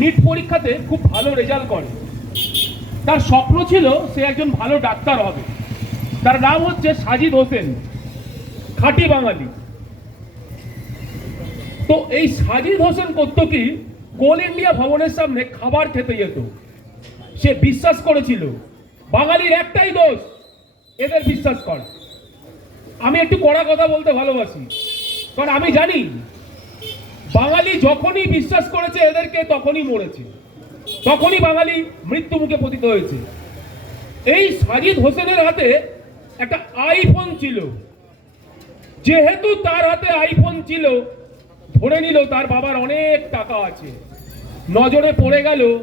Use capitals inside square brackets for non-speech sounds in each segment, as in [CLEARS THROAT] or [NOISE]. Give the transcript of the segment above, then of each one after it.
NEET পরীক্ষাতে খুব ভালো রেজাল্ট করে। তার স্বপ্ন ছিল সে একজন ভালো ডাক্তার হবে। তার নাম হচ্ছে সাজিদ হোসেন, খাঁটি বাঙালি। তো এই সাজিদ হোসেন করত কি, কোল ইন্ডিয়া ভবনের সামনে খাবার খেতে যেত। সে বিশ্বাস করেছিল, বাঙালির একটাই দোষ, এদের বিশ্বাস করে। আমি একটু কড়া কথা বলতে ভালোবাসি, কারণ আমি জানি বাঙালি যখনই বিশ্বাস করেছে এদেরকে তখনই মরেছে। তখনই বাঙালি মৃত্যু মুখে পতিত হয়েছে। এই সাজিদ হোসেনের হাতে একটা আইফোন ছিল। যেহেতু তার হাতে আইফোন ছিল, ধরে নিল তার বাবার অনেক টাকা আছে। নজরে পড়ে গেল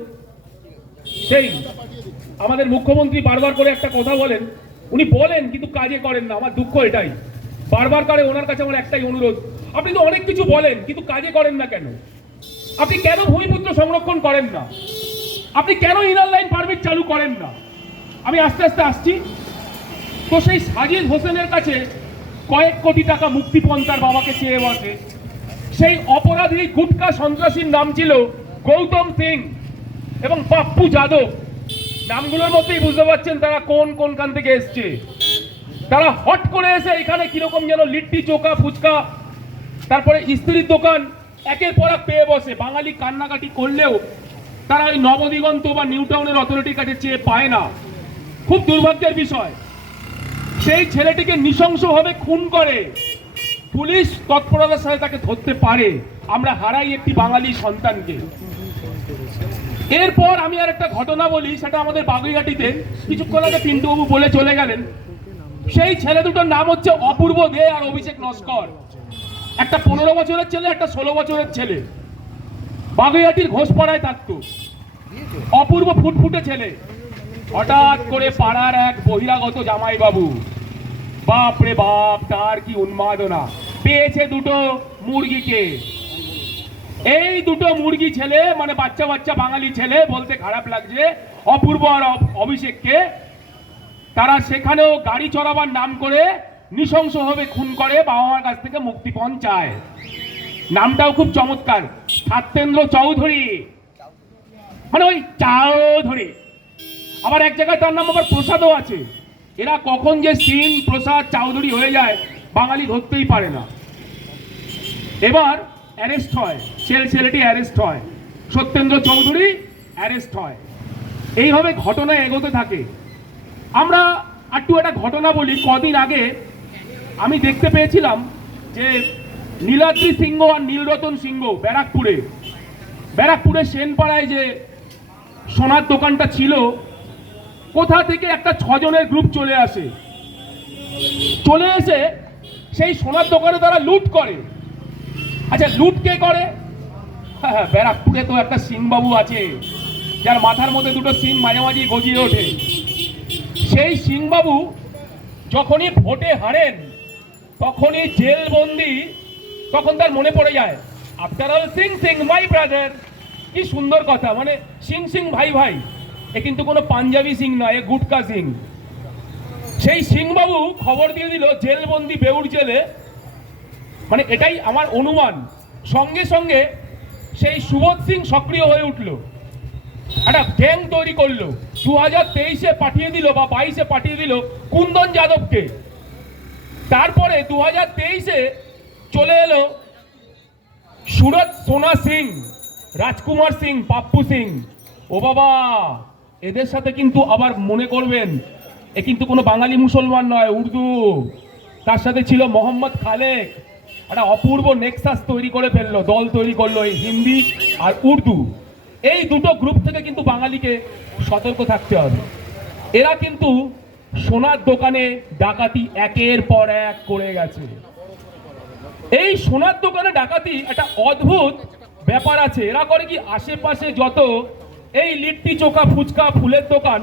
সেই আমাদের মুখ্যমন্ত্রী বারবার করে একটা কথা বলেন। উনি বলেন, কিন্তু কাজে করেন না। আমার দুঃখ এটাই। বারবার করে ওনার কাছে আমার একটাই অনুরোধ আপনি তো অনেক কিছু বলেন, কিন্তু কাজে করেন না কেন? আপনি কেন ভূমিপুত্র সংরক্ষণ করেন না? আপনি কেন ইনার লাইন পারমিট চালু করেন না? আমি আস্তে আস্তে আসছি। তো সেই সাজিদ হোসেনের কাছে কয়েক কোটি টাকা মুক্তিপণ তার বাবাকে চেয়ে বসে। সেই অপরাধী গুটকা সন্ত্রাসীর নাম ছিল গৌতম সিং এবং পাপ্পু যাদব। নামগুলোর মধ্যেই বুঝতে পারছেন তারা কোন কোনখান থেকে এসছে। তারা হট করে এসে এখানে কীরকম যেন লিট্টি চোখা ফুচকা তারপরে স্ত্রীর দোকান একের পর এক পেয়ে বসে। বাঙালি কান্নাকাটি করলেও তারা ওই নবদিগন্ত বা নিউ টাউনের অথরিটির কাছে চেয়ে পায় না। খুব দুর্ভাগ্যের বিষয়। সেই ছেলেটিকে নৃশংসভাবে খুন করে। পুলিশ তৎপরতার সাথে তাকে ধরতে পারে। আমরা হারাই একটি বাঙালি সন্তানকে। এরপর আমি আর একটা ঘটনা বলি, সেটা আমাদের বাগুইঘাটিতে। কিছুক্ষণ আগে পিন্টুবাবু বলে চলে গেলেন। সেই ছেলে দুটোর নাম হচ্ছে অপূর্ব দে আর অভিষেক নস্কর একটা পনেরো বছরের ছেলে, একটা ষোলো বছরের ছেলে। বাগুইহাটির ঘোষপাড়ায় থাকতো। অপূর্ব ফুটফুটে ছেলে। হঠাৎ করে পাড়ার এক বহিরাগত জামাইবাবু, বাপ রে বাপ, তার কি উন্মাদনা? পেয়েছে দুটো মুরগিকে। এই দুটো মুরগি ছেলে মানে বাচ্চা বাচ্চা বাঙালি ছেলে, বলতে খারাপ লাগছে, অপূর্ব আর অভিষেককে। তারা সেখানেও গাড়ি চড়াবার নাম করে নৃশংসভাবে খুন করে বাবা মার কাছ থেকে মুক্তিপণ চায়। নামটাও খুব চমৎকার। সত্যেন্দ্র চৌধুরী। মানে ওই চৌধুরী। আবার এক জায়গায় তার নাম আবার প্রসাদও আছে। এরা কখন যে সিং প্রসাদ, চৌধুরী হয়ে যায়, বাঙালি ধরতেই পারে না। এবার অ্যারেস্ট হয়। ছেলে ছেলেটি অ্যারেস্ট হয়। সত্যেন্দ্র চৌধুরী অ্যারেস্ট হয়। এইভাবে ঘটনা এগোতে থাকে। আমরা একটু একটা ঘটনা বলি। কদিন আগে আমি দেখতে পেয়েছিলাম যে নীলাদ্রি সিংহ আর নীলরতন সিংহ ব্যারাকপুরে। ব্যারাকপুরে সেনপাড়ায় যে সোনার দোকানটা ছিল, কোথা থেকে একটা ছজনের গ্রুপ চলে আসে। চলে এসে সেই সোনার দোকানে তারা লুট করে। আচ্ছা লুট কে করে? হ্যাঁ হ্যাঁ ব্যারাকপুরে তো একটা সিংবাবু আছে, যার মাথার মধ্যে দুটো সিং মাঝে মাঝে গজিয়ে ওঠে। সেই সিংবাবু যখনই ভোটে হারেন তখনই জেলবন্দি, তখন তার মনে পড়ে যায় আফটার অল সিং সিং মাই ব্রাদার কি সুন্দর কথা মানে সিং সিং, ভাই ভাই, এ কিন্তু কোনো পাঞ্জাবি সিং নয়, এ গুটকা সিং। সেই সিংবাবু খবর দিয়ে দিল, জেলবন্দি বেউর জেলে। মানে এটাই আমার অনুমান। সঙ্গে সঙ্গে সেই সুবোধ সিং সক্রিয় হয়ে উঠল। একটা গ্যাং তৈরি করল। দু হাজার তেইশে পাঠিয়ে দিল বা বাইশে পাঠিয়ে দিল কুন্দন যাদবকে। তারপরে দু হাজার তেইশে চলে এলো সুরজ সোনা সিং, রাজকুমার সিং, পাপ্পু সিং। ও বাবা, এদের সাথে কিন্তু আবার মনে করবেন, এ কিন্তু কোনো বাঙালি মুসলমান নয়, উর্দু। তার সাথে ছিল মোহাম্মদ খালেক। একটা অপূর্ব নেক্সাস তৈরি করে ফেলল, দল তৈরি করল, এই হিন্দি আর উর্দু। এই দুটো গ্রুপ থেকে কিন্তু বাঙালিকে সতর্ক থাকতে হবে। এরা কিন্তু সোনার দোকানে ডাকাতি একের পর এক করে গেছে। এই সোনার দোকানে ডাকাতি একটা অদ্ভুত ব্যাপার আছে। এরা করে কি আশেপাশে যত এই লিট্টি চোখা ফুচকা ফুলের দোকান,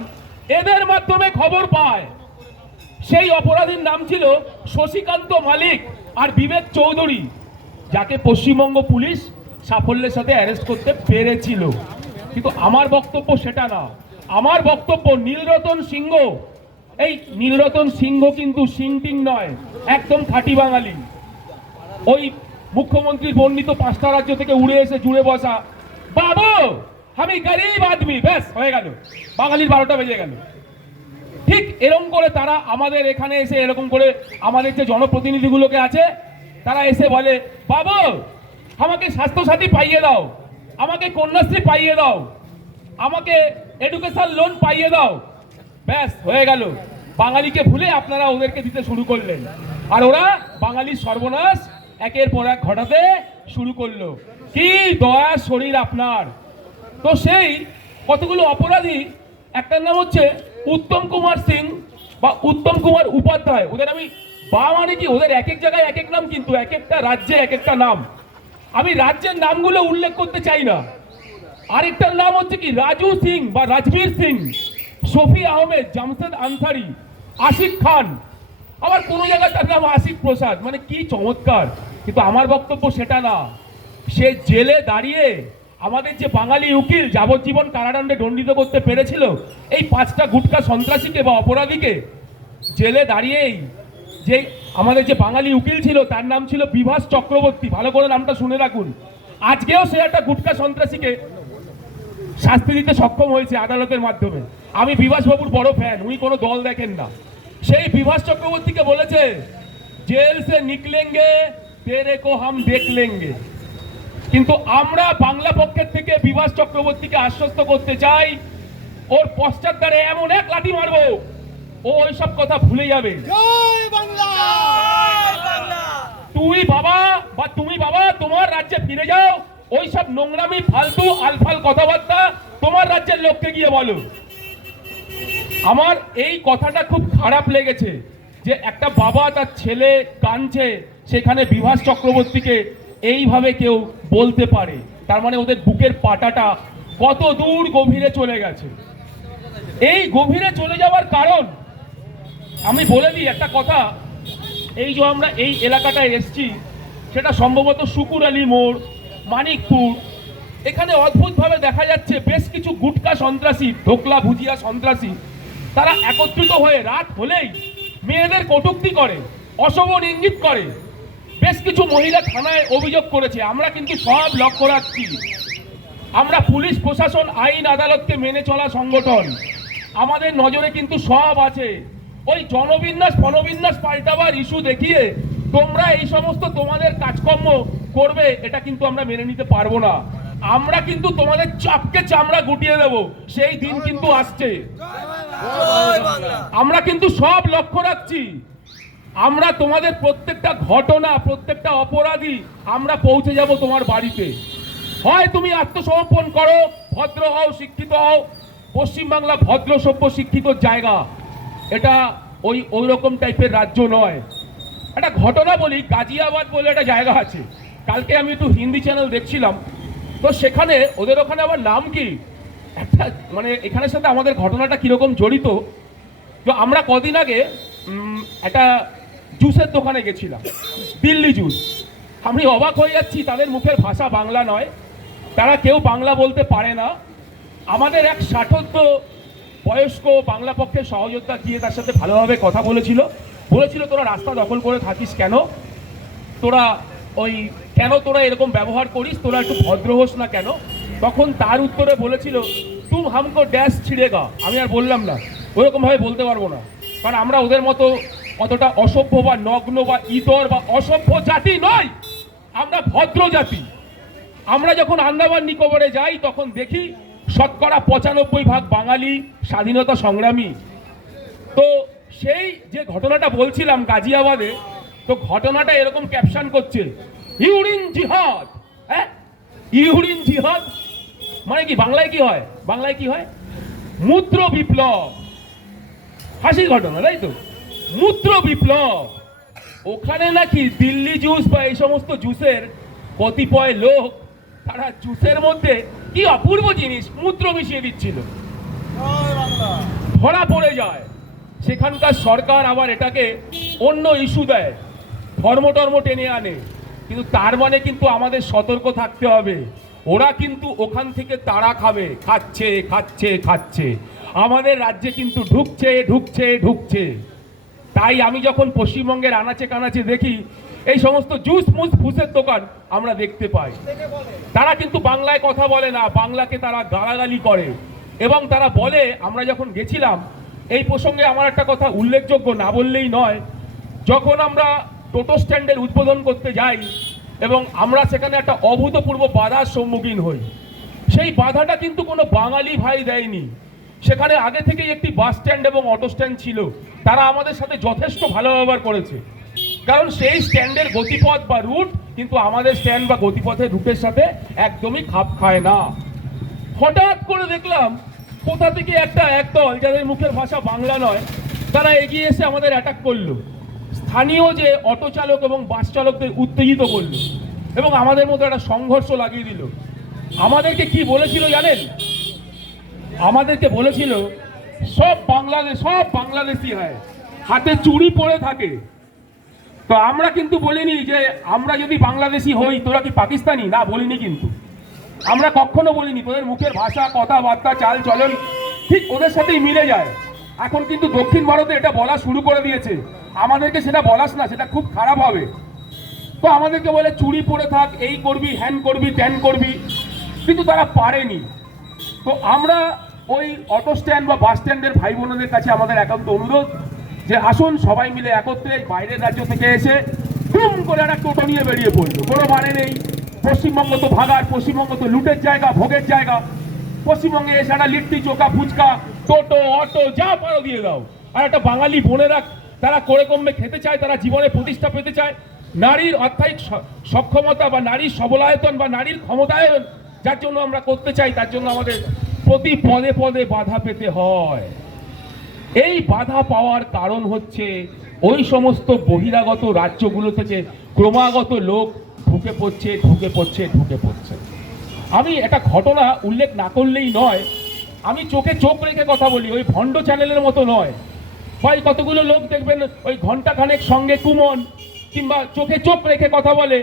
এদের মাধ্যমে খবর পায়। সেই অপরাধীর নাম ছিল শশীকান্ত মালিক আর বিবেক চৌধুরী, যাকে পশ্চিমবঙ্গ পুলিশ সাফল্যের সাথে অ্যারেস্ট করতে পেরেছিল। কিন্তু আমার বক্তব্য সেটা না। আমার বক্তব্য নীলরতন সিংহ এই নীলরতন সিংহ কিন্তু সিংটিং নয়, একদম খাঁটি বাঙালি। ওই মুখ্যমন্ত্রীর বর্ণিত পাঁচটা রাজ্য থেকে উড়ে এসে জুড়ে বসা, বাবু, আমি গরিব আদমি। ব্যাস, হয়ে গেল। বাঙালির বারোটা বেজে গেল। ঠিক এরকম করে তারা আমাদের এখানে এসে, এরকম করে আমাদের যে জনপ্রতিনিধিগুলোকে আছে, তারা এসে বলে, বাবু, আমাকে স্বাস্থ্যসাথী পাইয়ে দাও, আমাকে কন্যাশ্রী পাইয়ে দাও, আমাকে এডুকেশন লোন পাইয়ে দাও ব্যাস, হয়ে গেল। বাঙালিকে ভুলে আপনারা ওদেরকে দিতে শুরু করলেন। আর ওরা বাঙালির সর্বনাশ, একের পর এক ঘটাতে শুরু করল। কি দয়া, শরীর আপনার। তো সেই কতগুলো অপরাধী, একটার নাম হচ্ছে উত্তম কুমার সিং বা উত্তম কুমার উপাধ্যায়। ওদের আমি বা মানে কি, ওদের এক এক জায়গায় এক এক নাম কিন্তু, এক একটা রাজ্যে এক একটা নাম। আমি রাজ্যের নামগুলো উল্লেখ করতে চাই না। আরেকটার নাম হচ্ছে কি, রাজু সিং বা রাজবীর সিং। শফি আহমেদ, জামশেদ আনসারি, আশিক খান। আবার কোনো জায়গায় তার নাম আশিক প্রসাদ। মানে কি চমৎকার। কিন্তু আমার বক্তব্য সেটা না। সে জেলে দাঁড়িয়ে আমাদের যে বাঙালি উকিল যাবজ্জীবন কারাদণ্ডে দণ্ডিত করতে পেরেছিল, এই পাঁচটা গুটকা সন্ত্রাসীকে বা অপরাধীকে জেলে দাঁড়িয়েই যে আমাদের যে বাঙালি উকিল ছিল, তার নাম ছিল বিভাস চক্রবর্তী। ভালো করে নামটা শুনে রাখুন। আজকেও সে একটা গুটকা সন্ত্রাসীকে শাস্তি দিতে সক্ষম হয়েছে আদালতের মাধ্যমে। আমি বিভাস বাবুর বড় ফ্যান উনি কোনো দল দেখেন না। সেই বিভাস চক্রবর্তীকে বলেছে জেল সে নিকলেঙ্গে তেরে কো হাম দেখ লেঙ্গে। কিন্তু আমরা বাংলা পক্ষের থেকে বিভাস চক্রবর্তীকে আশ্বস্ত করতে চাই ওর পশ্চাৎ এমন এক লাঠি মারবো ও ওইসব কথা ভুলে যাবে। জয় বাংলা! তুই বাবা বা তুমি বাবা তোমার রাজ্যে ফিরে যাও ওই সব নোংরামি ফালতু আলফাল কথাবার্তা তোমার রাজ্যের লোককে গিয়ে বলো। আমার এই কথাটা খুব খারাপ লেগেছে যে একটা বাবা তার ছেলে কাঁদছে, সেখানে বিভাস চক্রবর্তীকে এইভাবে কেউ বলতে পারে। তার মানে ওদের বুকের পাটাটা কত দূর গভীরে চলে গেছে। এই গভীরে চলে যাওয়ার কারণ আমি বলে দিই একটা কথা, এই যে আমরা এই এলাকাটায় এসছি, সেটা সম্ভবত শুকুর আলী মোড়, মানিকপুর। এখানে অদ্ভুতভাবে দেখা যাচ্ছে বেশ কিছু গুটকা সন্ত্রাসী, ঢোকলা ভুজিয়া সন্ত্রাসী তারা একত্রিত হয়ে রাত হলেই মেয়েদের কটূক্তি করে, অশোভন ইঙ্গিত করে। বেশ কিছু মহিলা থানায় অভিযোগ করেছে, আমরা কিন্তু সব লক্ষ্য রাখছি। আমরা পুলিশ, প্রশাসন, আইন, আদালতকে মেনে চলা সংগঠন। আমাদের নজরে কিন্তু সব আছে। ওই জনবিন্যাস ফনবিন্যাস পাল্টাবার ইস্যু দেখিয়ে তোমরা এই সমস্ত তোমাদের কাজকর্ম করবে, এটা কিন্তু আমরা মেনে নিতে পারব না। আমরা কিন্তু তোমাদের চাপকে চামড়া গুটিয়ে দেব, সেই দিন কিন্তু আসছে। আমরা কিন্তু সব লক্ষ্য রাখছি। আমরা তোমাদের প্রত্যেকটা ঘটনা, প্রত্যেকটা অপরাধী, আমরা পৌঁছে যাব তোমার বাড়িতে। হয় তুমি আত্মসমর্পণ করো, ভদ্র হও, শিক্ষিত হও। পশ্চিমবাংলা ভদ্র, সভ্য, শিক্ষিত জায়গা। এটা ওই ওই রকম টাইপের রাজ্য নয়। একটা ঘটনা বলি, গাজিয়াবাদ বলে একটা জায়গা আছে। কালকে আমি একটু হিন্দি চ্যানেল দেখছিলাম। তো সেখানে ওদের ওখানে আবার নাম কি? একটা মানে এখানের সাথে আমাদের ঘটনাটা কীরকম জড়িত, তো আমরা কদিন আগে একটা জুসের দোকানে গেছিলাম, দিল্লি জুস। আমি অবাক হয়ে যাচ্ছি, তাদের মুখের ভাষা বাংলা নয়, তারা কেউ বাংলা বলতে পারে না। আমাদের এক ষাটোর্ধ বয়স্ক বাংলা পক্ষের সহযোদ্ধা গিয়ে তার সাথে ভালোভাবে কথা বলেছিল বলেছিল, তোরা রাস্তা দখল করে থাকিস কেন? তোরা ওই, কেন তোরা এরকম ব্যবহার করিস? তোরা একটু ভদ্র হোস না কেন? তখন তার উত্তরে বলেছিল তুম হামকো ড্যাশ ছিঁড়েগা। আমি আর বললাম না ওরকম ভাবে বলতে পারব না। কারণ আমরা ওদের মতো অতটা অসভ্য বা নগ্ন বা ইতর বা অসভ্য জাতি নয়। আমরা ভদ্র জাতি। আমরা যখন আন্দামান নিকোবরে যাই, তখন দেখি শতকরা পঁচানব্বই ভাগ বাঙালি স্বাধীনতা সংগ্রামী। তো সেই যে ঘটনাটা বলছিলাম গাজিয়াবাদে, তো ঘটনাটা এরকম ক্যাপশন করছে, ইউরিন জিহাদ। হ্যাঁ? ইউরিন জিহাদ মানে কি, বাংলায় কি হয়? বাংলায় কি হয়? মূত্র বিপ্লব। হাসির ঘটনা, তাই তো? মূত্র বিপ্লব। ওখানে নাকি দিল্লি জুস বা এই সমস্ত জুসের কতিপয় লোক, তারা জুসের মধ্যে কি অপূর্ব জিনিস মূত্র মিশিয়ে দিচ্ছিল? ধরা পড়ে যায়। সেখানকার সরকার আবার এটাকে অন্য ইস্যু দেয়। ধর্ম টর্ম টেনে আনে। কিন্তু তার মানে কিন্তু আমাদের সতর্ক থাকতে হবে। ওরা কিন্তু ওখান থেকে তাড়া খাবে। খাচ্ছে খাচ্ছে খাচ্ছে। আমাদের রাজ্যে কিন্তু ঢুকছে ঢুকছে ঢুকছে। তাই আমি যখন পশ্চিমবঙ্গের আনাচে কানাচে দেখি, এই সমস্ত জুস মুস ফুসের দোকান আমরা দেখতে পাই। তারা কিন্তু বাংলায় কথা বলে না, বাংলাকে তারা গালাগালি করে। এবং তারা বলে, আমরা যখন গেছিলাম, এই প্রসঙ্গে আমার একটা কথা উল্লেখযোগ্য না বললেই নয়, যখন আমরা টোটো স্ট্যান্ডের উদ্বোধন করতে যাই এবং আমরা সেখানে একটা অভূতপূর্ব বাধার সম্মুখীন হই। সেই বাধাটা কিন্তু কোনো বাঙালি ভাই দেয়নি। সেখানে আগে থেকেই একটি বাস স্ট্যান্ড এবং অটো স্ট্যান্ড ছিল। তারা আমাদের সাথে যথেষ্ট ভালো ব্যবহার করেছে। কারণ সেই স্ট্যান্ডের গতিপথ বা রুট কিন্তু আমাদের স্ট্যান্ড বা গতিপথের রুটের সাথে একদমই খাপ খায় না। হঠাৎ করে দেখলাম কোথা থেকে একটা একদল, যাদের মুখের ভাষা বাংলা নয়, তারা এগিয়ে এসে আমাদের অ্যাটাক করল। স্থানীয় যে অটো চালক এবং বাস চালকদের উত্তেজিত করল এবং আমাদের মধ্যে একটা সংঘর্ষ লাগিয়ে দিল। আমাদেরকে কি বলেছিল জানেন? আমাদেরকে বলেছিল, সব বাংলাদেশ সব বাংলাদেশি হয়। হাতে চুরি পরে থাকে। তো আমরা কিন্তু বলিনি যে আমরা যদি বাংলাদেশি হই, তোরা কি পাকিস্তানি? না, বলিনি কিন্তু। আমরা কখনো বলিনি। তোদের মুখের ভাষা, কথাবার্তা, চাল চলন ঠিক ওদের সাথেই মিলে যায়। এখন কিন্তু দক্ষিণ ভারতে এটা বলা শুরু করে দিয়েছে। আমাদেরকে সেটা বলাস না, সেটা খুব খারাপ হবে। তো আমাদেরকে বলে চুরি পরে থাক, এই করবি, হ্যান করবি, ত্যান করবি। কিন্তু তারা পারেনি। তো আমরা ওই অটো স্ট্যান্ড বা বাস স্ট্যান্ডের ভাই বোনদের কাছে আমাদের একান্ত অনুরোধ যে আসুন সবাই মিলে একত্রে বাইরের রাজ্য থেকে এসে টুম করে একটা টোটো নিয়ে বেরিয়ে পড়ল কোনো মানে নেই। পশ্চিমবঙ্গ তো ভাগার পশ্চিমবঙ্গ তো লুটের জায়গা, ভোগের জায়গা। পশ্চিমবঙ্গে এসে একটা লিট্টি, চোখা, ফুচকা টোটো, অটো, যা পারো দিয়ে দাও। আর একটা বাঙালি বোনেরা তারা করে কমবে, খেতে চায়, তারা জীবনে প্রতিষ্ঠা পেতে চায়। নারীর অর্থায়িক সক্ষমতা বা নারীর সবলায়তন বা নারীর ক্ষমতায়ন, যার জন্য আমরা করতে চাই, তার জন্য আমাদের প্রতি পদে পদে বাধা পেতে হয়। এই বাধা পাওয়ার কারণ হচ্ছে, ওই সমস্ত বহিরাগত রাজ্যগুলো থেকে ক্রমাগত লোক ঢুকে পড়ছে ঢুকে পড়ছে ঢুকে পড়ছে। আমি একটা ঘটনা উল্লেখ না করলেই নয় আমি চোখে চোখ রেখে কথা বলি, ওই ভণ্ড চ্যানেলের মতো নয়। হয় কতগুলো লোক দেখবেন, ওই ঘণ্টা খানেক সঙ্গে কুমন, কিংবা চোখে চোখ রেখে কথা বলে।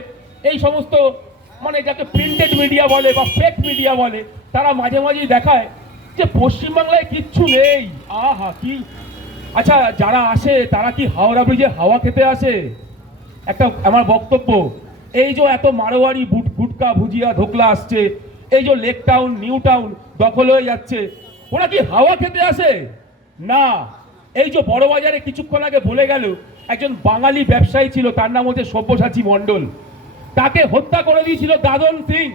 এই সমস্ত মানে যাকে প্রিন্টেড মিডিয়া বলে বা ফেক মিডিয়া বলে, তারা মাঝে মাঝেই দেখায় যে পশ্চিমবাংলায় কিচ্ছু নেই। আহা, কি? আচ্ছা যারা আসে, তারা কি হাওড়া ব্রিজে হাওয়া খেতে আসে? একটা, আমার বক্তব্য, এই যে এত মারোয়ারি বুট গুটকা ভুজিয়া, ধোকলা আসছে এই যে লেক টাউন নিউ টাউন দখল হয়ে যাচ্ছে। ওরা কি হাওয়া খেতে আসে? না। এই যে বড় বাজারে কিছুক্ষণ আগে বলে গেল, একজন বাঙালি ব্যবসায়ী ছিল, তার নাম হচ্ছে সব্যসাচী মণ্ডল। তাকে হত্যা করে দিয়েছিল দাদন সিং।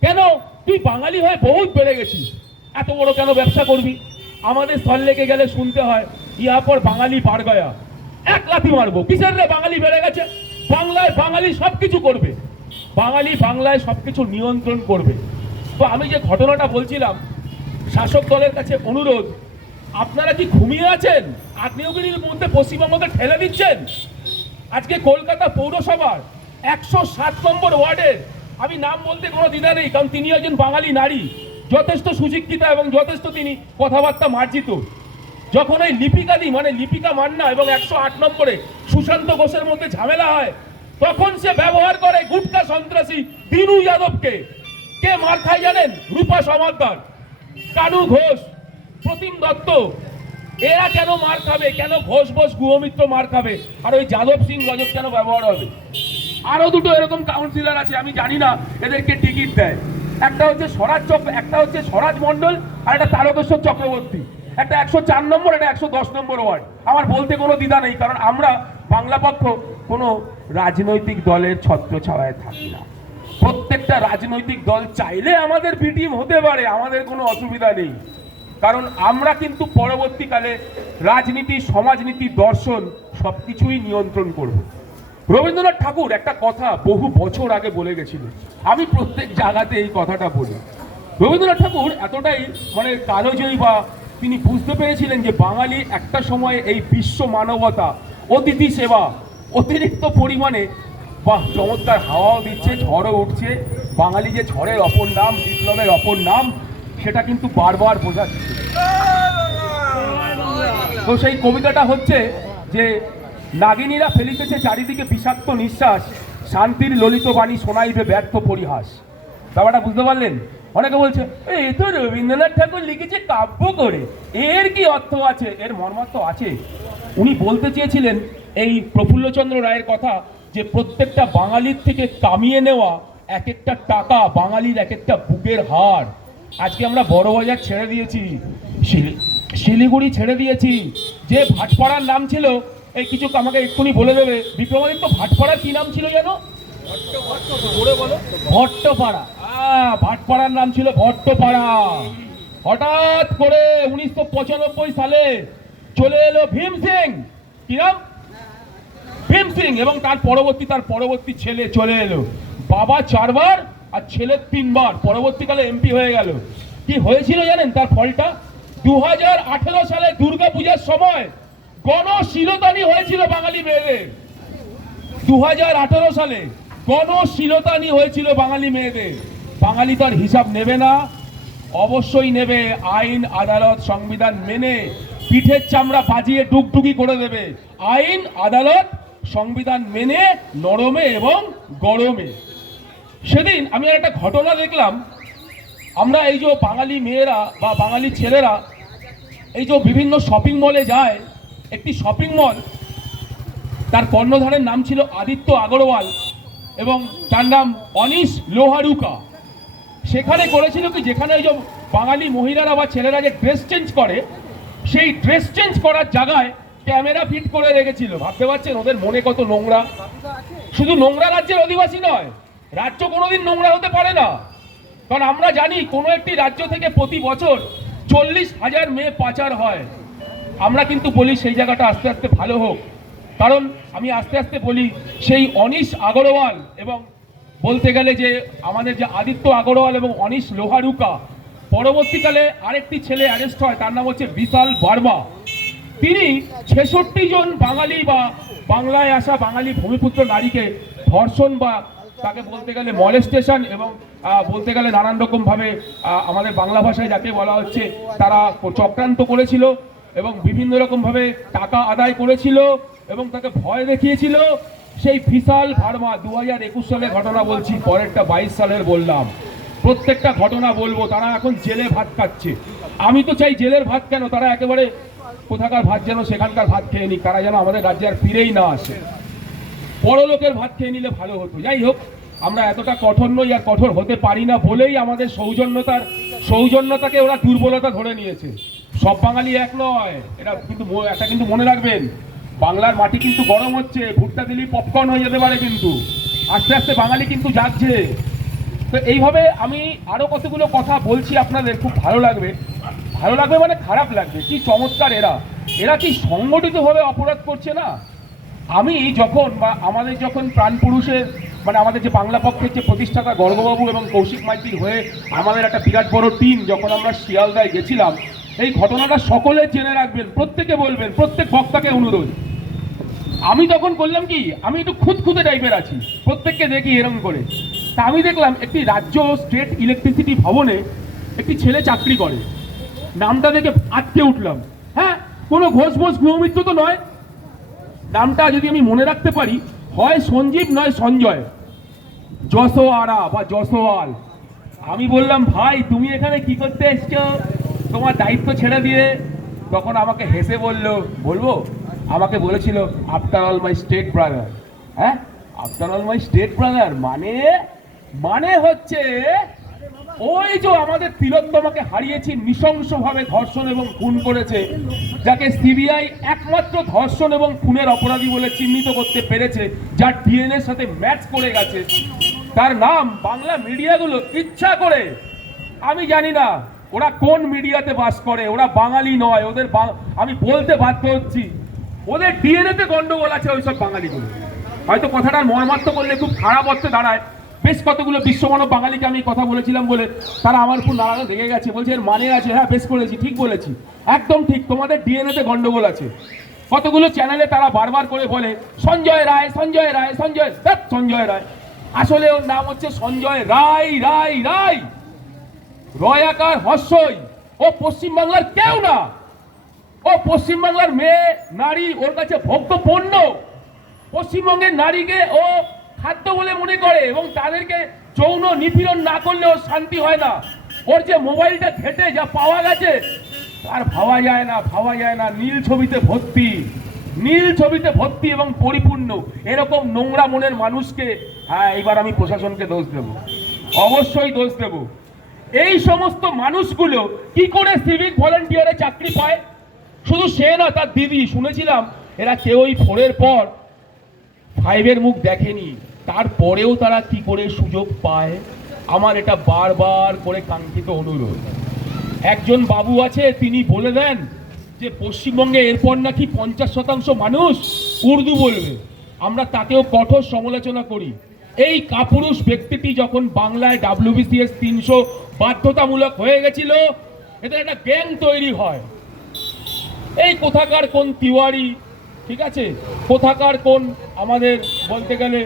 কেন? তুই বাঙালি হয়ে বহুত বেড়ে গেছিস। এত বড় কেন ব্যবসা করবি? আমাদের স্থল লেগে গেলে শুনতে হয় ইয়া পর বাঙালি পার গয়া এক লাথি মারবো। কিসের রে বাঙালি বেড়ে গেছে? বাংলায় বাঙালি সব কিছু করবে। বাঙালি বাংলায় সব কিছু নিয়ন্ত্রণ করবে। তো আমি যে ঘটনাটা বলছিলাম, শাসক দলের কাছে অনুরোধ, আপনারা কি ঘুমিয়ে আছেন? আগ্নেয়গিরির মধ্যে পশ্চিমবঙ্গকে ঠেলে দিচ্ছেন? আজকে কলকাতা পৌরসভার একশো সাত নম্বর ওয়ার্ডের আমি নাম বলতে কোনো দ্বিধা নেই, কারণ তিনি একজন বাঙালি নারী। যথেষ্ট সুশিক্ষিতা এবং যথেষ্ট তিনি কথাবার্তা মার্জিত। যখন এই লিপিকাদি মানে লিপিকা মান্না এবং একশো আট নম্বরে সুশান্ত ঘোষের মধ্যে ঝামেলা হয়, তখন সে ব্যবহার করে গুটকা সন্ত্রাসী দিনু যাদবকে। কে মার খায় জানেন? রূপা সমাদ্দার, কানু ঘোষ, প্রতিম দত্ত। এরা কেন মার খাবে? কেন ঘোষ ঘোষ গুহমিত্র মার খাবে? আর ওই যাদব সিং গজব কেন ব্যবহার হবে? আরও দুটো এরকম কাউন্সিলর আছে, আমি জানি না, এদেরকে টিকিট দেয়। একটা হচ্ছে স্বরাজ চক্র, একটা হচ্ছে স্বরাজ মণ্ডল, আর একটা তারকেশ্বর চক্রবর্তী। একটা একশো চার নম্বর, একটা একশো দশ নম্বর ওয়ার্ড। আমার বলতে কোনো দ্বিধা নেই, কারণ আমরা বাংলা পক্ষ কোনো রাজনৈতিক দলের ছত্র ছাওয়ায় থাকি না। প্রত্যেকটা রাজনৈতিক দল চাইলে আমাদের বিটিম হতে পারে, আমাদের কোনো অসুবিধা নেই। কারণ আমরা কিন্তু পরবর্তীকালে রাজনীতি, সমাজনীতি, দর্শন সব কিছুই নিয়ন্ত্রণ করব। রবীন্দ্রনাথ ঠাকুর একটা কথা বহু বছর আগে বলে গেছিল আমি প্রত্যেক জায়গাতে এই কথাটা বলি। রবীন্দ্রনাথ ঠাকুর এতটাই মানে কালোজয়ী বা তিনি বুঝতে পেরেছিলেন যে বাঙালি একটা সময়ে এই বিশ্ব মানবতা, অতিথি সেবা, অতিরিক্ত পরিমাণে বাহ চমৎকার হাওয়াও দিচ্ছে ঝড়ও উঠছে। বাঙালি যে ঝড়ের অপর নাম বিপ্লবের অপর নাম সেটা কিন্তু বারবার বোঝা বোঝাচ্ছে তো সেই কবিতাটা হচ্ছে যে নাগিনীরা ফেলিতেছে চারিদিকে বিষাক্ত নিঃশ্বাস শান্তির ললিত বাণী শোনাইবে ব্যর্থ পরিহাস। ব্যাপারটা বুঝতে পারলেন? অনেকে বলছে "এ, এ তো রবীন্দ্রনাথ ঠাকুর লিখেছে কাব্য করে এর কি অর্থ আছে? এর মর্মার্থ আছে? উনি বলতে চেয়েছিলেন এই প্রফুল্লচন্দ্র রায়ের কথা যে প্রত্যেকটা বাঙালির থেকে কামিয়ে নেওয়া এক একটা টাকা বাঙালির এক একটা বুকের হাড়। আজকে আমরা বড় বাজার ছেড়ে দিয়েছি শিলি- শিলিগুড়ি ছেড়ে দিয়েছি। যে ভাটপাড়ার নাম ছিল, এই কিছু আমাকে এক্ষুনি বলে দেবে। বিক্রমাদিত্য ভাটপাড়ার কি নাম ছিল জানো ভট্টপাড়া। ভাটপাড়ার নাম ছিল ভট্টপাড়া। হঠাৎ করে উনিশশো পঁচানব্বই সালে চলে এলো ভীম সিং। কি নাম? ভীম সিং এবং তার পরবর্তী তার পরবর্তী ছেলে চলে এলো। বাবা চারবার আর ছেলে তিনবার। পরবর্তীকালে এমপি হয়ে গেল। কি হয়েছিল জানেন? তার ফলটা? দু হাজার আঠেরো সালে দুর্গা পূজার সময় গণশীলতানি হয়েছিল বাঙালি মেয়েদের। দু হাজার আঠেরো সালে গণশীলতানি হয়েছিল বাঙালি মেয়েদের। বাঙালি তার হিসাব নেবে না। অবশ্যই নেবে। আইন, আদালত, সংবিধান মেনে পিঠের চামড়া বাজিয়ে ডুগডুগি করে দেবে। আইন, আদালত সংবিধান মেনে, নরমে এবং গরমে। সেদিন আমি একটা ঘটনা দেখলাম। আমরা এই যে বাঙালি মেয়েরা বা বাঙালি ছেলেরা এই যে বিভিন্ন শপিং মলে যায়, একটি শপিং মল তার কর্ণধারের নাম ছিল আদিত্য আগরওয়াল এবং তার নাম অনিশ লোহারুকা। সেখানে করেছিল কি? যেখানে ওই যে বাঙালি মহিলারা বা ছেলেরা যে ড্রেস চেঞ্জ করে, সেই ড্রেস চেঞ্জ করার জায়গায় ক্যামেরা ফিট করে রেখেছিল। ভাবতে পারছেন ওদের মনে কত নোংরা? শুধু নোংরা রাজ্যের অধিবাসী নয়, রাজ্য কোনোদিন নোংরা হতে পারে না। কারণ আমরা জানি কোনো একটি রাজ্য থেকে প্রতি বছর চল্লিশ হাজার মেয়ে পাচার হয়। আমরা কিন্তু বলি সেই জায়গাটা আস্তে আস্তে ভালো হোক। কারণ আমি আস্তে আস্তে বলি, সেই অনিশ আগরওয়াল এবং বলতে গেলে যে আমাদের যে আদিত্য আগরওয়াল এবং অনিশ লোহারুকা, পরবর্তীকালে আরেকটি ছেলে অ্যারেস্ট হয়, তার নাম হচ্ছে বিশাল বার্মা। তিনি ছেষট্টি জন বাঙালি বা বাংলায় আসা বাঙালি ভূমিপুত্র নারীকে ধর্ষণ বা তাকে বলতে গেলে মলেস্টেশন এবং বলতে গেলে নানান রকমভাবে আমাদের বাংলা ভাষায় যাকে বলা হচ্ছে তারা চক্রান্ত করেছিল এবং বিভিন্ন রকমভাবে টাকা আদায় করেছিল এবং তাকে ভয় দেখিয়েছিল। সেই বিশাল ভার্মা দু হাজার একুশ সালের ঘটনা বলছি, পরেরটা বাইশ সালের বললাম। প্রত্যেকটা ঘটনা বলব, তারা এখন জেলে ভাত খাচ্ছে। আমি তো চাই জেলের ভাত কেন? তারা একেবারে কোথাকার ভাত যেন সেখানকার ভাত খেয়ে নিক, তারা যেন আমাদের রাজ্যে আর ফিরেই না আসে। লোকের ভাত খেয়ে নিলে ভালো হতো। যাই হোক, আমরা এতটা কঠোর নই আর কঠোর হতে পারি না বলেই আমাদের সৌজন্যতার, সৌজন্যতাকে ওরা দুর্বলতা ধরে নিয়েছে। সব বাঙালি এক নয়। এটা কিন্তু এটা কিন্তু মনে রাখবেন। বাংলার মাটি কিন্তু গরম হচ্ছে, ভুট্টা দিলেই পপকর্ন হয়ে যেতে পারে কিন্তু। আস্তে আস্তে বাঙালি কিন্তু জাগছে। তো এইভাবে আমি আরও কতগুলো কথা বলছি আপনাদের, খুব ভালো লাগবে। ভালো লাগবে মানে খারাপ লাগবে, কি চমৎকার এরা। এরা কি সংগঠিতভাবে অপরাধ করছে না? আমি যখন বা আমাদের যখন প্রাণপুরুষের মানে আমাদের যে বাংলা পক্ষের যে প্রতিষ্ঠাতা গর্গবাবু এবং কৌশিক মাইতির হয়ে আমাদের একটা বিরাট বড় টিম যখন আমরা শিয়ালদায় গেছিলাম, এই ঘটনাটা সকলে জেনে রাখবেন, প্রত্যেকে বলবেন, প্রত্যেক বক্তাকে অনুরোধ। আমি তখন করলাম কি, আমি একটু খুঁতখুঁতে টাইপের আছি, প্রত্যেককে দেখি এরকম করে। তা আমি দেখলাম একটি রাজ্য স্টেট ইলেকট্রিসিটি ভবনে একটি ছেলে চাকরি করে। নামটা দেখে আটকে উঠলাম। হ্যাঁ কোনো ঘোষ ঘোষ গৃহমিত্র তো নয়। নামটা যদি আমি মনে রাখতে পারি, হয় সঞ্জীব নয় সঞ্জয়। যশোয়ারা বা যশোয়াল। আমি বললাম, ভাই, তুমি এখানে কি করতে এসছো? তোমার দায়িত্ব ছেড়ে দিয়ে। তখন আমাকে হেসে বলল, বলব? আমাকে বলেছিল after all my state brother হ্যাঁ after all my state brother মানে মানে হচ্ছে, ওই যে আমাদের তিলোত্তমাকে হারিয়েছি, নৃশংসভাবে ধর্ষণ এবং খুন করেছে, যাকে সিবিআই একমাত্র ধর্ষণ এবং খুনের অপরাধী বলে চিহ্নিত করতে পেরেছে, যার ডিএনএর সাথে ম্যাচ করে গেছে। তার নাম বাংলা মিডিয়াগুলো ইচ্ছা করে। আমি জানি না, ওরা কোন মিডিয়াতে বাস করে, ওরা বাঙালি নয়, ওদের আমি বলতে বাধ্য হচ্ছি। ওদের ডিএনএতে গন্ডগোল আছে ওইসব বাঙালিগুলো। হয়তো কথাটার মর্মার্থ করলে খুব খারাপ অর্থে দাঁড়ায়। বেশ কতগুলো বিশ্বমানব বাঙালিকে আমি কথা বলেছিলাম বলে তারা আমার উপর নারাজ রেগে গেছে, বলছে, এর মানে আছে হ্যাঁ বেশ করেছি, ঠিক বলেছি। একদম ঠিক, তোমাদের ডিএনএতে গন্ডগোল আছে। কতগুলো চ্যানেলে তারা বারবার করে বলে, সঞ্জয় রায় সঞ্জয় রায়, সঞ্জয় সঞ্জয় রায়। আসলে ওর নাম হচ্ছে সঞ্জয় রায় রায় রায়। রয়াকার হর্ষই। ও পশ্চিমবাংলার কেউ না। ও পশ্চিমবাংলার মেয়ে, নারী, ওর কাছে ভোগ্য পণ্য পশ্চিমবঙ্গের নারীকে ও খাদ্য বলে মনে করে এবং তাদেরকে যৌন নিপীড়ন না করলেও শান্তি হয় না। ওর যে মোবাইলটা ঘেটে যা পাওয়া গেছে আর ভাবা যায় না, ভাবা যায় না। নীল ছবিতে ভর্তি, নীল ছবিতে ভর্তি এবং পরিপূর্ণ। এরকম নোংরা মনের মানুষকে হ্যাঁ এবার আমি প্রশাসনকে দোষ দেব। অবশ্যই দোষ দেব। এই সমস্ত মানুষগুলো কি করে সিভিক ভলেন্টিয়ারে চাকরি পায়? শুধু সে না তার দিদি, শুনেছিলাম, এরা কেউই ফোরের পর ফাইভের মুখ দেখেনি। তারপরেও তারা কি করে সুযোগ পায়? আমার এটা বারবার করে কাঙ্ক্ষিত অনুরোধ। একজন বাবু আছে, তিনি বলে দেন যে, পশ্চিমবঙ্গে এরপর নাকি পঞ্চাশ শতাংশ মানুষ উর্দু বলবে। আমরা তাকেও কঠোর সমালোচনা করি। এই কাপুরুষ ব্যক্তিটি যখন বাংলায় ডাব্লিউবিসিএস তিনশো বাধ্যতামূলক হয়ে গেছিল এতে একটা গ্যাং তৈরি হয়। এই কোথাকার কোন তিওয়ারি ঠিক আছে? কোথাকার কোন আমাদের বলতে গেলে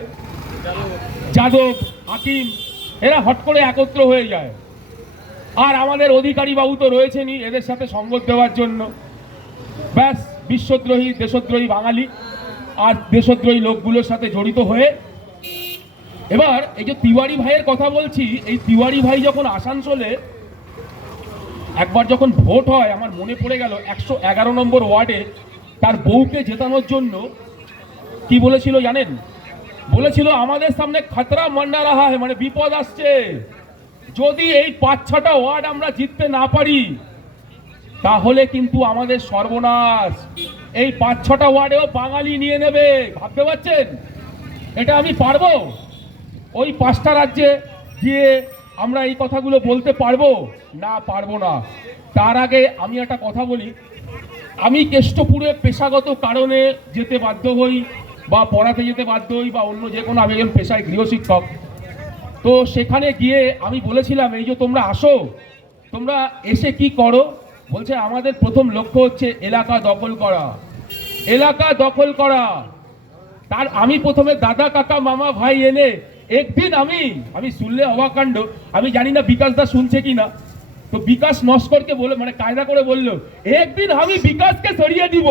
যাদব, হাকিম, এরা হট করে একত্র হয়ে যায়। আর আমাদের অধিকারী বাবু তো রয়েছেনই এদের সাথে সঙ্গত দেওয়ার জন্য। ব্যাস, বিশ্বদ্রোহী, দেশদ্রোহী বাঙালি আর দেশদ্রোহী লোকগুলোর সাথে জড়িত হয়ে। এবার এই যে তিওয়ারি ভাইয়ের কথা বলছি, এই তিওয়ারি ভাই যখন আসানসোলে একবার যখন ভোট হয়, আমার মনে পড়ে গেল একশো এগারো নম্বর ওয়ার্ডে তার বউকে জেতানোর জন্য কি বলেছিল জানেন? বলেছিল, আমাদের সামনে খাতরা মান্ডা রাহা হয় মানে বিপদ আসছে। যদি এই পাঁচ ছটা ওয়ার্ড আমরা জিততে না পারি, তাহলে কিন্তু আমাদের সর্বনাশ। এই পাঁচ ছটা ওয়ার্ডেও বাঙালি নিয়ে নেবে, ভাবতে পারছেন? এটা আমি পারব? ওই পাঁচটা রাজ্যে গিয়ে আমরা এই কথাগুলো বলতে পারব? না পারব না। তার আগে আমি একটা কথা বলি। আমি কেষ্টপুরে পেশাগত কারণে যেতে বাধ্য হই বা পড়াতে যেতে বাধ্য হই বা অন্য যে কোনো আমি একজন পেশায় গৃহশিক্ষক তো সেখানে গিয়ে আমি বলেছিলাম, এই যে তোমরা আসো, তোমরা এসে কি করো? বলছে, আমাদের প্রথম লক্ষ্য হচ্ছে এলাকা দখল করা, এলাকা দখল করা। তার আমি প্রথমে দাদা, কাকা, মামা, ভাই এনে, একদিন আমি আমি শুনলে অবাক কাণ্ড আমি জানি না বিকাশ দা শুনছে কি না তো বিকাশ নস্করকে বলে মানে কায়দা করে বলল, একদিন আমি বিকাশকে সরিয়ে দিব।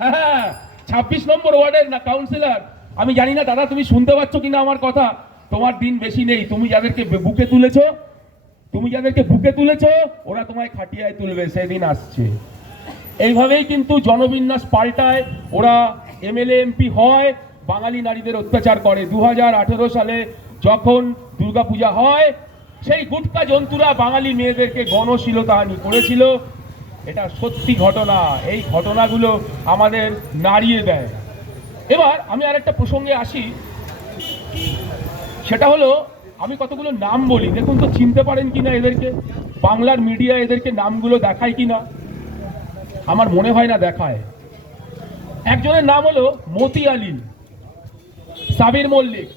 হ্যাঁ ছাব্বিশ নম্বর ওয়ার্ডের না কাউন্সিলর আমি জানি না দাদা, তুমি শুনতে পাচ্ছ কিনা আমার কথা? তোমার দিন বেশি নেই, তুমি যাদেরকে বুকে তুলেছো, তুমি যাদেরকে বুকে তুলেছো, ওরা তোমায় খাটিয়ায় তুলবে, সেদিন আসছে। এইভাবেই কিন্তু জনবিন্যাস পাল্টায়, ওরা এমএলএ, এমপি হয়, বাঙালি নারীদের অত্যাচার করে। দু হাজার আঠেরো সালে যখন দুর্গাপূজা হয় সেই গুটকা জন্তুরা বাঙালি মেয়েদেরকে গণশীলতাহানি করেছিল। এটা সত্যি ঘটনা। এই ঘটনাগুলো আমাদের নাড়িয়ে দেয়। এবার আমি আরেকটা প্রসঙ্গে আসি। সেটা হলো, আমি কতগুলো নাম বলি। দেখুন তো, চিনতে পারেন কিনা এদেরকে? বাংলার মিডিয়া এদেরকে নামগুলো দেখায় কিনা? আমার মনে হয় না দেখায়। একজনের নাম হলো মতি আলী সাবির মল্লিক।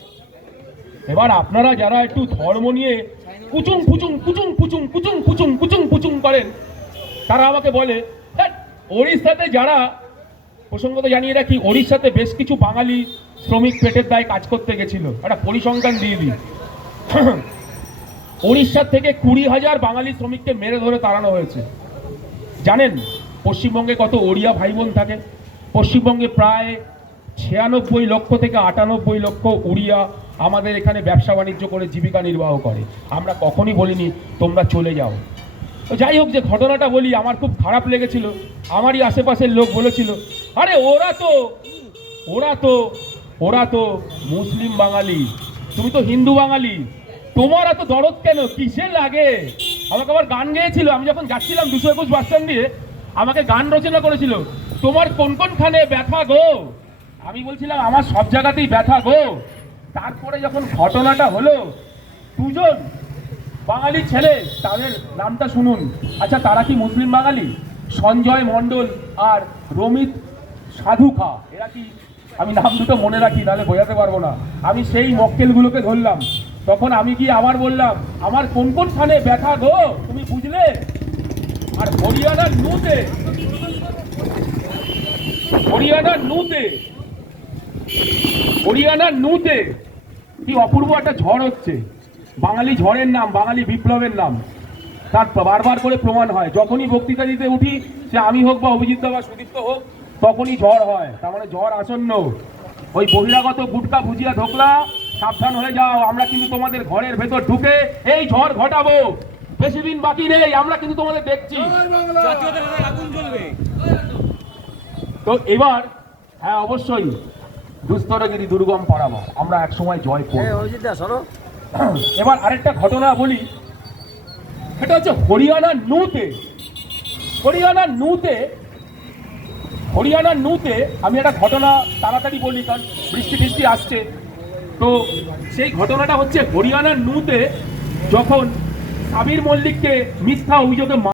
এবার আপনারা যারা একটু ধর্ম নিয়ে কুচুং কুচুং কুচুং কুচুং কুচুং কুচুং কুচুং কুচুং করেন। তারা আমাকে বলে "ধ্যাৎ, ওড়িশাতে যারা প্রসঙ্গত জানিয়ে রাখি ওড়িশাতে বেশ কিছু বাঙালি শ্রমিক পেটের দায় কাজ করতে গেছিল। একটা পরিসংখ্যান দিয়ে দিই। [CLEARS THROAT] উড়িষ্যার থেকে কুড়ি হাজার বাঙালি শ্রমিককে মেরে ধরে তাড়ানো হয়েছে। জানেন পশ্চিমবঙ্গে কত ওড়িয়া ভাই বোন থাকে? পশ্চিমবঙ্গে প্রায় ছিয়ানব্বই লক্ষ থেকে আটানব্বই লক্ষ উড়িয়া আমাদের এখানে ব্যবসা বাণিজ্য করে জীবিকা নির্বাহ করে। আমরা কখনই বলিনি, তোমরা চলে যাও। তো যাই হোক, যে ঘটনাটা বলি, আমার খুব খারাপ লেগেছিল। আমারই আশেপাশের লোক বলেছিল, আরে, ওরা তো ওরা তো ওরা তো মুসলিম বাঙালি। তুমি তো হিন্দু বাঙালি। তোমার এত দরদ কেন? কিসের লাগে? আমাকে আবার গান গেয়েছিল। আমি যখন যাচ্ছিলাম দুশো একুশ বাস স্ট্যান্ড দিয়ে, আমাকে গান রচনা করেছিল, তোমার কোন কোনখানে ব্যথা গো? আমি বলছিলাম, আমার সব জায়গাতেই ব্যথা গো। তারপরে যখন ঘটনাটা হলো, দুজন বাঙালি ছেলে, তাদের নামটা শুনুন। আচ্ছা তারা কি মুসলিম বাঙালি? সঞ্জয় মণ্ডল আর রমিত সাধু খা এরা কি? আমি নাম দুটো মনে রাখি, নাহলে বোঝাতে পারব না। আমি সেই মক্কেলগুলোকে ধরলাম। তখন আমি কি আবার বললাম, আমার কোন কোন স্থানে ব্যথা গো? তুমি বুঝলে? আর হরিয়ানার নুতে হরিয়ানার নুতে হরিয়ানার নুতে কি অপূর্ব একটা ঝড় হচ্ছে। বাঙালি ঝড়ের নাম বাঙালি বিপ্লবের নাম। তার বারবার করে প্রমাণ হয়। যখনই বক্তৃতা দিতে উঠি সে আমি হোক বা অভিজিৎ দা বা সুদীপ্ত হোক তখনই ঝড় হয়। তার মানে ঝড় আসন্ন। ওই বহিরাগত গুটকা ভুজিয়া ঢোকলা সাবধান হয়ে যাও। আমরা কিন্তু তোমাদের ঘরের ভেতর ঢুকে এই ঝড় ঘটাবো। বেশি দিন বাকি নেই আমরা কিন্তু তোমাদের দেখছি। তো এবার হ্যাঁ অবশ্যই। দুস্তরগিরি দুর্গম পাড়াবো আমরা একসময় জয় করব। [CLEARS THROAT] এবার আরেকটা ঘটনা বলি। সেটা হচ্ছে হরিয়ানার নুতে। হরিয়ানার নুতে হরিয়ানার নুতে আমি একটা ঘটনা তাড়াতাড়ি বলি কারণ বৃষ্টি বৃষ্টি আসছে। তো সেই ঘটনাটা হচ্ছে হরিয়ানার নুতে যখন সাবির মল্লিককে মিথ্যা অভিযোগে